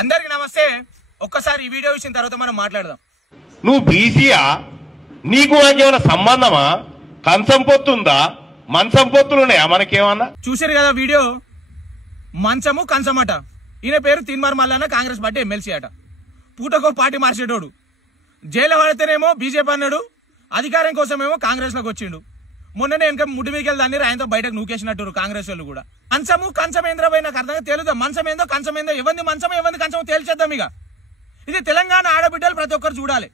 అందరికి నమస్తే. ఒక్కసారి ఈ వీడియో ఇచ్చిన తర్వాత మనం మాట్లాడదాం. నువ్వు బీసీయా? నీకు నాకేమైనా సంబంధమా? కంచం పొత్తుందా? మంచం పొత్తులున్నాయా మనకేమన్నా? చూసారు కదా వీడియో. మంచము కంచమట. ఈయన పేరు తిన్మార్ మల్లన్న, కాంగ్రెస్ పార్టీ ఎమ్మెల్సీ అట. పూటకో పార్టీ మార్చేటోడు. జైలు పడితేనేమో బీజేపీ అన్నాడు, అధికారం కోసమేమో కాంగ్రెస్ లోకి వచ్చిండు. మొన్ననే వెనక ముడి మీకెళ్ళి దాన్ని ఆయనతో బయటకు నూకేసినట్టు కాంగ్రెస్ వాళ్ళు కూడా. మంచము కంచమేంద్రపై నాకు అర్థంగా తెలుదా? మంచమేందో కంచమేందో, ఎవరిని మంచం ఎవరిని కంచమో తేల్చేద్దాం. ఇక ఇది తెలంగాణ ఆడబిడ్డలు ప్రతి ఒక్కరు చూడాలి.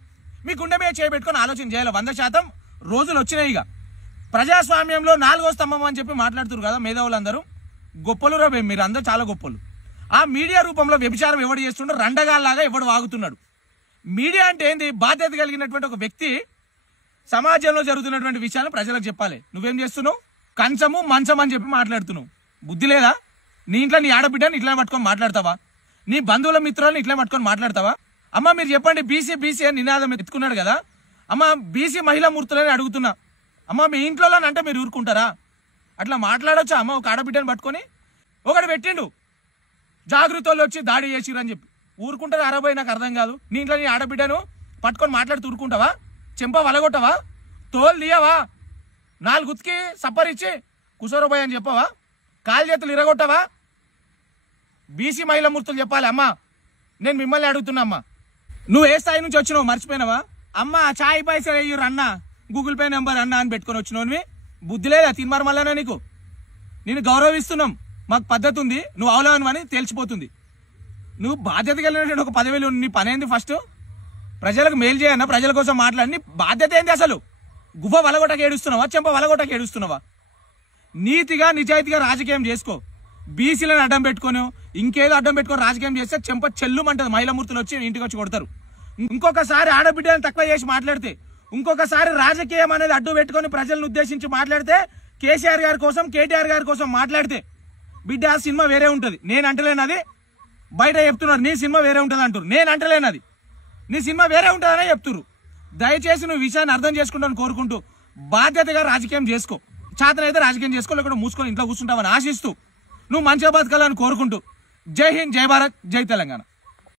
మీ గుండె మీద చేయబెట్టుకొని ఆలోచన చేయాలి. 100% రోజులు వచ్చినాయి. ఇక ప్రజాస్వామ్యంలో 4వ స్తంభం అని చెప్పి మాట్లాడుతున్నారు కదా మేధావులందరూ. గొప్పలు రా మీరు అందరూ, చాలా గొప్పలు. ఆ మీడియా రూపంలో వ్యభిచారం ఎవడు చేస్తుండో రండగాల్లాగా ఎవడు వాగుతున్నాడు. మీడియా అంటే ఏంది? బాధ్యత కలిగినటువంటి ఒక వ్యక్తి సమాజంలో జరుగుతున్నటువంటి విషయాలు ప్రజలకు చెప్పాలి. నువ్వేం చేస్తున్నావు? కంచము మంచం అని చెప్పి మాట్లాడుతున్నావు. బుద్ధి లేదా? నీ ఇంట్లో నీ ఆడబిడ్డని ఇట్లా పట్టుకొని మాట్లాడతావా? నీ బంధువుల మిత్రులను ఇట్లా పట్టుకొని మాట్లాడతావా? అమ్మ మీరు చెప్పండి. బీసీ అని నినాదం ఎత్తుకున్నాడు కదా. అమ్మ బీసీ మహిళా మూర్తులని అడుగుతున్నా. అమ్మ మీ ఇంట్లో అంటే మీరు ఊరుకుంటారా? అట్లా మాట్లాడొచ్చా అమ్మ? ఒక ఆడబిడ్డని పట్టుకొని ఒకటి పెట్టిండు, జాగృతలు వచ్చి దాడి చేసిరని చెప్పి ఊరుకుంటారు. 60 నాకు అర్థం కాదు. నీ ఇంట్లో నీ ఆడబిడ్డను పట్టుకొని మాట్లాడుతూ ఊరుకుంటావా? చెంప వలగొట్టవా? తోలు తీయవా? 4 ఉతికి సప్పరిచ్చి కుసరబోయ్ అని చెప్పవా? కాలు చేతులు ఇరగొట్టవా? బీసీ మహిళా మూర్తులు చెప్పాలి. అమ్మా నేను మిమ్మల్ని అడుగుతున్నా. అమ్మా నువ్వు ఏ స్థాయి నుంచి వచ్చినావు మర్చిపోయినావా? అమ్మ చాయ్ పైసలు వేయరు అన్న, గూగుల్ పే నెంబర్ అన్న అని పెట్టుకొని వచ్చినావు. బుద్ధి లేదా తిన్మార్ మల్లన్న? నీకు నేను గౌరవిస్తున్నాం, మాకు పద్ధతి ఉంది. నువ్వు అవలవను అని తెలిసిపోతుంది. నువ్వు బాధ్యత కలిగిన ఒక 10,000 నీ పని ఏంది? ఫస్ట్ ప్రజలకు మేలు చేయన్నా, ప్రజల కోసం మాట్లాడి. నీ బాధ్యత ఏంది అసలు? గువ్వ వలగొట్టకి ఏడుస్తున్నావా? చెంప వలగొట్టకి ఏడుస్తున్నావా? నీతిగా నిజాయితీగా రాజకీయం చేసుకో. బీసీలను అడ్డం పెట్టుకొని ఇంకేదో అడ్డం పెట్టుకొని రాజకీయం చేస్తే చెంప చెల్లుమంటది. మహిళా మూర్తులు వచ్చి ఇంటికి వచ్చి కొడతారు. ఇంకొకసారి ఆడబిడ్డలను తక్కువ చేసి మాట్లాడితే, ఇంకొకసారి రాజకీయం అనేది అడ్డు పెట్టుకొని ప్రజలను ఉద్దేశించి మాట్లాడితే, కేసీఆర్ గారి కోసం కేటీఆర్ గారి కోసం మాట్లాడితే, బిడ్డ సినిమా వేరే ఉంటుంది. నేను అంటలేనది, బయట చెప్తున్నారు నీ సినిమా వేరే ఉంటుంది అంటారు. నేను అంటలేనది, నీ సినిమా వేరే ఉంటుందనే చెప్తున్నారు. దయచేసి నువ్వు విషయాన్ని అర్థం చేసుకుంటాను కోరుకుంటూ బాధ్యతగా రాజకీయం చేసుకో. చేతనైతే రాజకీయం చేసుకో, లేకుండా మూసుకొని ఇంట్లో కూర్చుంటావని ఆశిస్తూ నువ్వు మంచిగా బతకాలని కోరుకుంటూ జై హింద్, జై భారత్, జై తెలంగాణ.